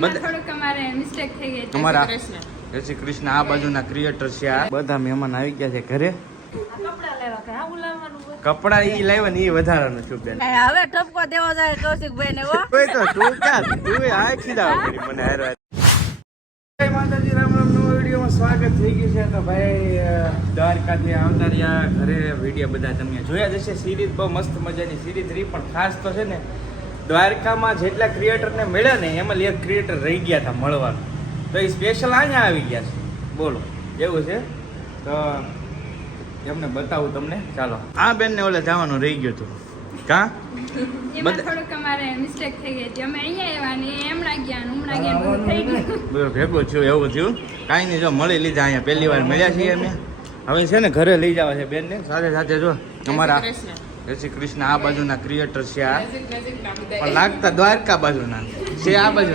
થોડુંક અમારે મિસ્ટેક થઈ ગઈ. તમારા જય શ્રી કૃષ્ણ. આ બાજુના ક્રિએટર છે. આ બધા મહેમાન આવી ગયા છે ઘરે. કપડા ઈ લાવ્યા ને ઈ વધારાનું છું બેન. હવે ટપકો દેવો જાય કૌશિકભાઈ ને હો. કોઈ તો તું ક્યાં તું આ ખીદાવ કરી મને હારવા. જય માતાજી, રામ રામ. નવો વિડીયોમાં સ્વાગત થઈ ગયું છે. તો ભાઈ દ્વારકાથી આવતા રહ્યા ઘરે. વિડીયો બધા તમે જોયા જશે. સિરીઝ બહુ મસ્ત મજાની સિરીઝ રહી, પણ ખાસ તો છે ને દ્વારકામાં જેટલા ક્રિએટરને મળ્યા ને એમાં એક ક્રિએટર રહી ગયા હતા મળવાનું. તો એ સ્પેશિયલ અહીંયા આવી ગયા છે. બોલો એવું છે તો એમને બતાવું તમને. ચાલો આ બેન ને ઓલે જવાનું રહી ગયું હતું. કા એમાં થોડુંક અમારે મિસ્ટેક થઈ ગઈ હતી. અમે અહીંયા આવ્યા ને હમણાં ગયા થઈ ગયું. ભેગું થયું એવું થયું. કાંઈ નહીં, જો મળી લીધા. અહીંયા પહેલી વાર મળ્યા છીએ અમે. હવે છે ને ઘરે લઈ જવા છે બેન ને. સાથે સાથે જો અમારા જય શ્રી કૃષ્ણ. આ બાજુના ક્રિએટર છે. આ પણ લાગતા દ્વારકા બાજુના છે. આ બાજુ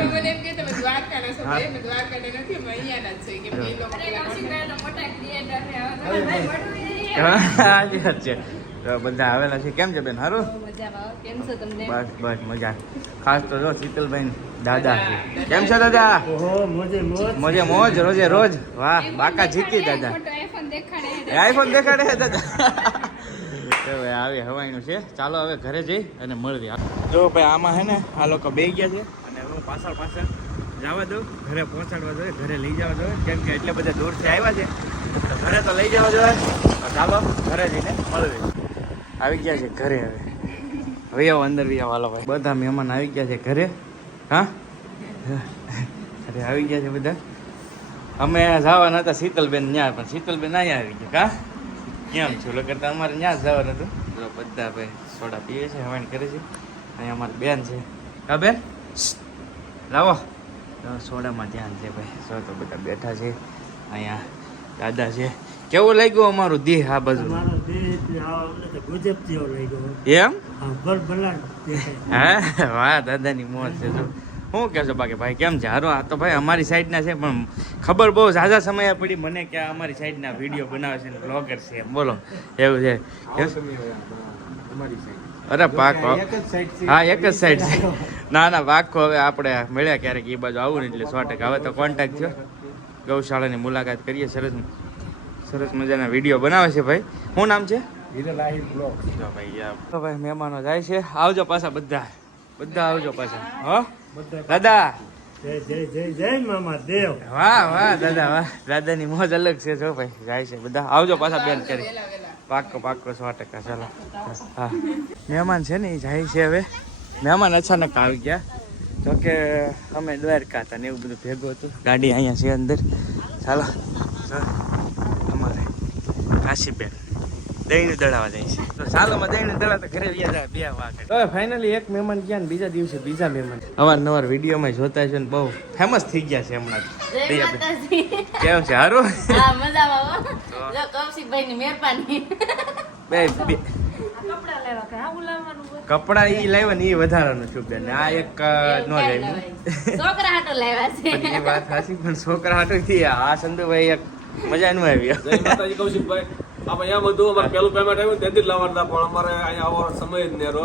છે. તો બધા આવેલા છે. કેમ છે બેન? સારું? બસ બસ મજા. ખાસ તો જો શીતલભાઈ દાદા છે. કેમ છે દાદા? મોજે મોજ રોજે રોજ. વાહ બાકા જીતી દાદા. આઈફોન દેખાડે છે દાદા. હવે આવી હવાઈનું છે. ચાલો હવે ઘરે જઈ અને મળવી. જો ભાઈ આમાં છે ને આ લોકો બે ગયા છે અને હું પાછળ જવા દઉં. ઘરે પહોંચાડવા જોઈએ, ઘરે લઈ જવા જોઈએ. કેમ કે એટલે બધા દૂરથી આવ્યા છે તો ઘરે તો લઈ જવા જોઈએ. ચાલો ઘરે જઈને મળવી. આવી ગયા છે ઘરે. હવે આવો અંદર આવો. હાલો ભાઈ બધા મહેમાન આવી ગયા છે ઘરે. હા અરે આવી ગયા છે બધા. અમે જવાના હતા શીતલબેન ત્યાં, પણ શીતલબેન અહીંયા આવી ગયા. કા કેમ છું કરતા અમારે ત્યાં જ જવાનું હતું. બધા ભાઈ સોડા પીએ છે, હવાણ કરે છે. અહીંયા અમારી બેન છે. હા બેન લાવો સોડામાં ધ્યાન છે ભાઈ. સો તો બધા બેઠા છે. અહીંયા દાદા છે. કેવું લાગ્યું અમારું દેહ આ બાજુ? એમ હા વાહ દાદાની મોજ છે. જો શું કહેશો બાકી ભાઈ કેમ છે? હારું. આ તો ભાઈ અમારી સાઈડના છે, પણ ખબર બહુ ઝાઝા સમય પડી મને કે અમારી સાઈડના વિડીયો બનાવે છે ને બ્લોગર છે એમ. બોલો એવું છે? અરે પાકો. હા એક જ સાઈડ છે. ના ના પાકો. હવે આપણે મળ્યા ક્યારેક એ બાજુ આવું ને એટલે 100%. હવે તો કોન્ટેક્ટ થયો. ગૌશાળાની મુલાકાત કરીએ. સરસ સરસ મજાના વિડીયો બનાવે છે ભાઈ. શું નામ છે? ભાઈ મહેમાનો જાય છે. આવજો પાછા બધા આવજો પાછા. હો દાદા જય મામા દેવ. વાહ વાહ દાદા વાહ. દાદાની મોજ અલગ છે. જો ભાઈ જાય છે બધા. આવજો પાછા બેન કરી. પાક્કો 100%. ચાલો હા મહેમાન છે ને એ જાય છે. હવે મહેમાન અચાનક આવી ગયા. જોકે અમે દ્વારકા હતા ને એવું બધું ભેગું હતું. ગાડી અહીંયા છે અંદર. ચાલો અમારે કાશીબેન દહીં દળાવા જાય છે. તો ચાલોમાં દહીં દળાતા ઘરે વ્યા બે વાગે. તો ફાઇનલી એક મહેમાન ગયા ને બીજા દિવસે બીજા મહેમાન. અવારનવાર વિડીયોમાં જોતા છે ને બહુ ફેમસ થઈ ગયા છે હમણાં. કેમ છે? હારું? હા મજામાં હો. જો કૌશિકભાઈ ની મહેરબાની. બે કપડા ઈ લાવ્યા ને ઈ વધારાનું છું બેન. આ એક નો જાય. છોકરા હાટો લાવ્યા છે. એ વાત સાચી, પણ છોકરા હાટો થી આ સંધુભાઈ એક મજા નું આવી. જય માતાજી કૌશિકભાઈ. આપણે અહીંયા બધું અમારે પેલું પેમેન્ટ આવ્યું તેથી જ લાવવાના, પણ અમારે અહીંયા આવવાનો સમય જ નેરો.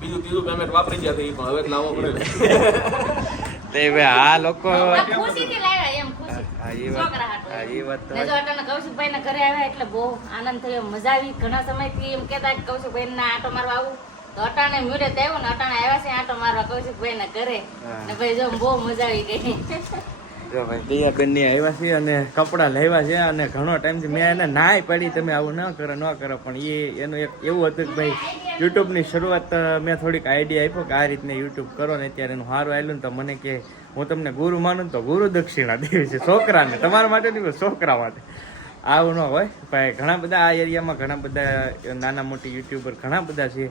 બીજું ત્રીજું પેમેન્ટ વાપરી ગયા હતા, પણ હવે જ લાવવા પડે. આ લોકો ખુશીથી લાવ્યા એમ ખુશી. છોકરા હાટો. એ વાત તો ને જો અટાણે કૌશિકભાઈ ના ઘરે આવ્યા એટલે બહુ આનંદ થયો, મજા આવી. ઘણા સમયથી એમ કહેતા કે કૌશિકભાઈ ના આટો મારવા આવું. તો અટાણે મ્યુડે આવ્યો ને અટાણે આવ્યા છે આટો મારવા કૌશિકભાઈ ના ઘરે. ને ભાઈ જો બહુ મજા આવી ગઈ. જો ભાઈ બીજા બેન ની આવ્યા છે અને કપડા લાવ્યા છે. અને ઘણો ટાઈમથી મેં એને નાય પડી તમે આવું ન કરો. પણ એનું એક એવું હતું કે ભાઈ યુટ્યુબની શરૂઆત મેં થોડીક આઈડિયા આપ્યો કે આ રીતને યુટ્યુબ કરો ને અત્યારે એનું સારું આવેલું ને તો મને કે હું તમને ગુરુ માનું તો ગુરુ દક્ષિણા દેવી છે છોકરાને. તમારા માટે નહીં, છોકરા માટે. આવું ન હોય ભાઈ. ઘણા બધા આ એરિયામાં ઘણા બધા નાના મોટી યુટ્યુબર ઘણા બધા છે.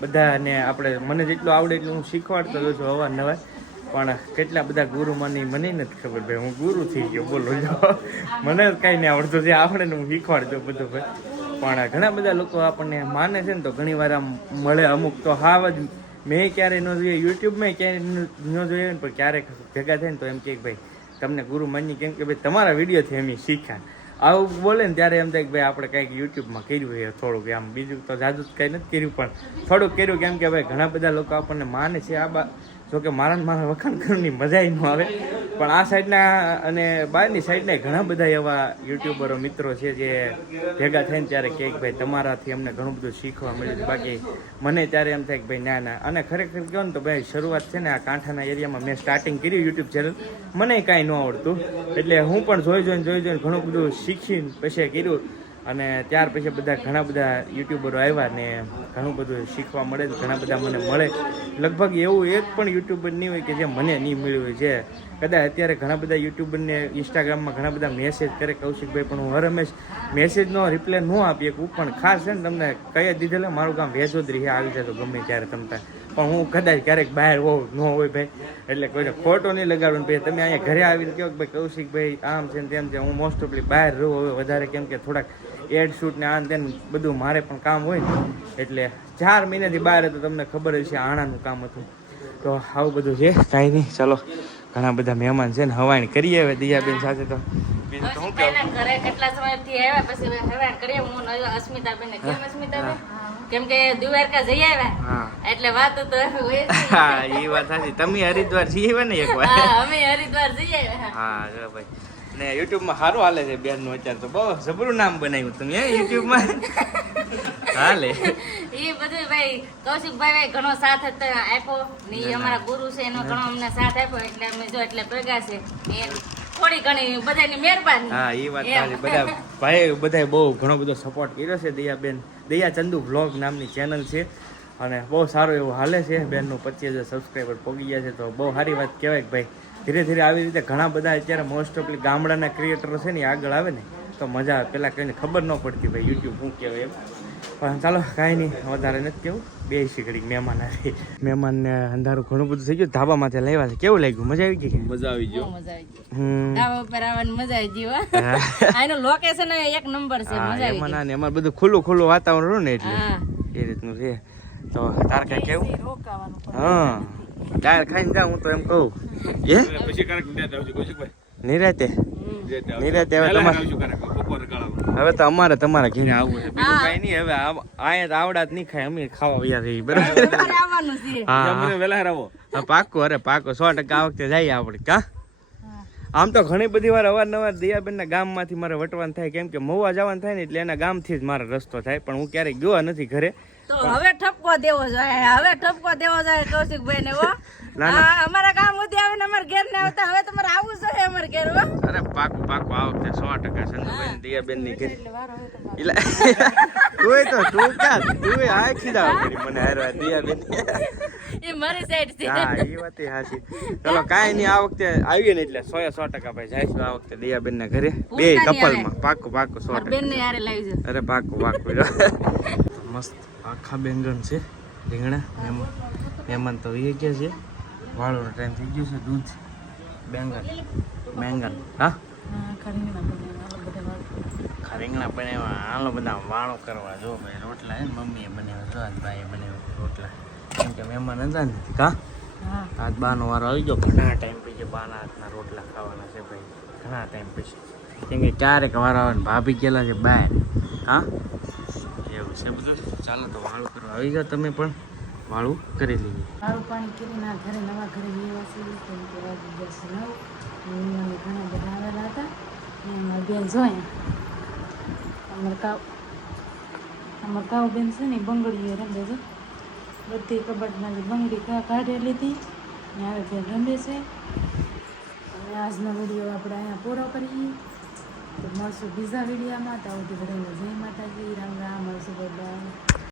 બધાને આપણે મને જેટલું આવડે એટલું હું શીખવાડતો જ છું અવારનવાર. પણ કેટલા બધા ગુરુ મને નથી ખબર ભાઈ. હું ગુરુ થઈ ગયો બોલો. મને કાંઈ નહીં આવડતું. જે આવડે ને હું શીખવાડતો બધું ભાઈ. પણ ઘણા બધા લોકો આપણને માને છે ને તો ઘણી વાર આમ મળે. અમુક તો હાવ જ મેં ક્યારેય ન જોઈએ, યુટ્યુબમાં ક્યારેય ન જોઈએ ને, પણ ક્યારેક ભેગા થાય ને તો એમ કે ભાઈ તમને ગુરુ માની. કેમ કે ભાઈ તમારા વિડીયોથી અમે શીખ્યા. આવું બોલે ને ત્યારે એમ થાય કે ભાઈ આપણે કંઈક યુટ્યુબમાં કર્યું હોય થોડુંક. આમ બીજું તો જાજુ કંઈ નથી કર્યું, પણ થોડુંક કર્યું. કેમ કે ભાઈ ઘણા બધા લોકો આપણને માને છે. આ જોકે મારા વખાણ કરવાની મજા ન આવે, પણ આ સાઈડના અને બહારની સાઈડના ઘણા બધા એવા યુટ્યુબરો મિત્રો છે જે ભેગા થઈને ત્યારે કહે કે ભાઈ તમારાથી અમને ઘણું બધું શીખવા મળ્યું છે. બાકી મને ત્યારે એમ થાય કે ભાઈ ના અને ખરેખર કહો ને તો ભાઈ શરૂઆત છે ને આ કાંઠાના એરિયામાં મેં સ્ટાર્ટિંગ કર્યું યુટ્યુબ ચેનલ, મને કાંઈ ન આવડતું, એટલે હું પણ જોઈ જોઈને ઘણું બધું શીખીને પછી કર્યું. અને ત્યાર પછી બધા ઘણા બધા યુટ્યુબરો આવ્યા ને ઘણું બધું શીખવા મળે, ઘણા બધા મને મળે. લગભગ એવું એક પણ યુટ્યુબર નહીં હોય કે જે મને નહીં મળ્યું હોય. જે કદાચ અત્યારે ઘણા બધા યુટ્યુબરને ઇન્સ્ટાગ્રામમાં ઘણા બધા મેસેજ કરે કૌશિકભાઈ, પણ હું હર હંમેશ મેસેજનો રિપ્લાય ન આપી શકું. પણ ખાસ છે ને તમને કહી દીધેલા મારું ગામ વેજોદરી આવી જાય તો ગમે ત્યારે તમતા, પણ હું કદાચ ક્યારેક બહાર હોઉં ન હોય ભાઈ, એટલે કોઈને ખોટો નહીં લગાડવું. ભાઈ તમે અહીંયા ઘરે આવીને કહો કે ભાઈ કૌશિકભાઈ આમ છે ને તેમ છે, હું મોસ્ટ ઓફલી બહાર રહું હવે વધારે, કેમ કે થોડાક એડ શૂટ ને આન તેન બધું મારે પણ કામ હોય ને, એટલે 4 મહિનાથી બહાર હતું. તમને ખબર હશે આણાનું કામ હતું, તો આવું બધું છે. કાંઈ નહીં, ચલો ઘણા બધા મહેમાન છે ને હવાણ કરીએ હવે દિયાબેન સાથે. તો બીજું તો હું કહું, ઘરે કેટલા સમયથી આવ્યા પછી હવાણ કરીએ. હું અસ્મિતાબેન ને કેમ અસ્મિતાબેન, કેમ કે દ્વારકા જઈ આવ્યા એટલે વાત તો હા એ વાત સાચી. તમે હરિદ્વાર જઈ આવ્યા ને એક વાર? અમે હરિદ્વાર જઈ આવ્યા. હા જો ભાઈ, ને યુટ્યુબમાં સારું હાલે છે બેનનું અત્યારે તો બહુ જબરું નામ બનાવ્યું તમે યુટ્યુબમાં હાલે. એ બધું ભાઈ કૌશિકભાઈ ઘણો સાથ આપ્યો ને અમારા ગુરુ છે એનો ઘણો અમને સાથ આપ્યો, એટલે અમે જો એટલે ભેગા છે થોડી ઘણી બધાની મહેરબાની. હા એ વાત સાચી. બધા ભાઈ બધાએ બહુ ઘણો બધો સપોર્ટ કર્યો છે. દયાબેન, દયા ચંદુ વ્લોગ નામની ચેનલ છે અને બહુ સારું એવું હાલે છે. બેનનું 25,000 સબસ્ક્રાઈબર પહોંચી ગયા છે, તો બહુ સારી વાત કહેવાય કે ભાઈ ધીરે ધીરે આવી રીતે ઘણા બધા અત્યારે મોસ્ટ ઓફલી ગામડાના ક્રિએટરો છે ને આગળ આવે ને તો મજા આવે. પેલા કોઈને ખબર ન પડતી ભાઈ યુટ્યુબ શું કહેવાય એમ. પણ ચાલો કાંઈ નહીં, વધારે નથી કેવું. બે ઘડી મહેમાન આવી, મહેમાનને અંધારું ઘણું બધું થઈ ગયું. ધાબામાંથી લાવ્યા છે, કેવું લાગ્યું? મજા આવી ગઈ? મજા આવી ગયો. ધાબા ઉપર આવવાની મજા આવી ગઈ. આનું લોકેશન એક નંબર છે, મજા આવી ગઈ. એમાં બધું ખુલ્લું વાતાવરણ રહ્યું ને એટલે એ રીતનું છે. તો તાર કાંઈ કેવું? હા દાળ ખાઈને જાઉં હું તો એમ કહું. પછી કારક નિરાતે આવજો કૌશિકભાઈ. નિરાતે હવે તો અમારે તમારા ઘરે આવવું છે, બીજું કઈ નહીં. હવે અહીંયા આવડા જ નહીં ખાય, અમે ખાવા વયા રહી બરાબર. હા વેલા આવો. હા પાક્કું, અરે પાક્કું 100% આ વખતે જઈએ આપણે. કા આમ તો ઘણી બધી વાર અવારનવાર દયાબેનના ગામમાંથી મારે વટવાનું થાય, કેમ કે મહુવા જવાનું થાય ને એટલે એના ગામથી જ મારો રસ્તો થાય, પણ હું ક્યારેક ગયો નથી ઘરે. તો હવે ઠપકો દેવો જોઈએ કૌશિકભાઈ ને. અમારા ગામ સુધી આવીને અમારા ઘેર ને આવતા, હવે તમારે આવવું જોઈએ અમારા ઘેર. અરે પાકું આ વખતે 100% સંતુભાઈ દયાબેન ની ઘેર. તું આખી દાવ કરી મને હારવા દયાબેન. એ મારી સાઈડ છે. હા એ વાત સાચી. ચલો કાંઈ નહીં, આ વખતે આવીએ ને એટલે 100% ભાઈ જઈશું આ વખતે દયાબેન ના ઘરે, બે કપલમાં. પાકું 100%. બેન ને હારે લાવી છે. અરે પાકું મસ્ત આખા બેંગણ છે, રીંગણા. મહેમાન તો એ કે છે વાળોનો ટાઈમ થઈ ગયો છે. દૂધ બેંગણ હા રીંગણા બનાવ્યા. હાલો બધા વાળો કરવા. જો ભાઈ રોટલા હે મમ્મીએ બનાવ્યા, જો ભાઈએ બનાવ્યા રોટલા, કેમ કે મહેમાન હતા ને. કા આજ બાનો વારો આવી ગયો. ઘણા ટાઈમ પછી બાના હાથના રોટલા ખાવાના છે ભાઈ, ઘણા ટાઈમ પછી. કેમ કે ક્યારેક વારો આવે ને ભાભી ગયેલા છે બહાર. હા એવું છે બધું. ચાલો તો વાળું કરવા આવી જાઓ, તમે પણ વાળું કરી લઈએ. વાળું પાણી કરીને ઘરે નવા ઘરે લેવા છે, કેમ કે વાગી ગયા છે 9. ઘણા બધા આવેલા હતા ને અમારા બેન જોયા. અમાર કાવ બેન છે ને બંગડીઓ રમે છે, બધી કબાટમાંથી બંગડી કાઢી લીધી ને હવે બેન રમે છે. અને આજનો વિડીયો આપણે અહીંયા પૂરો કરીએ, તો મળશું બીજા વિડીયોમાં. તો આવતી બધાને જય માતા.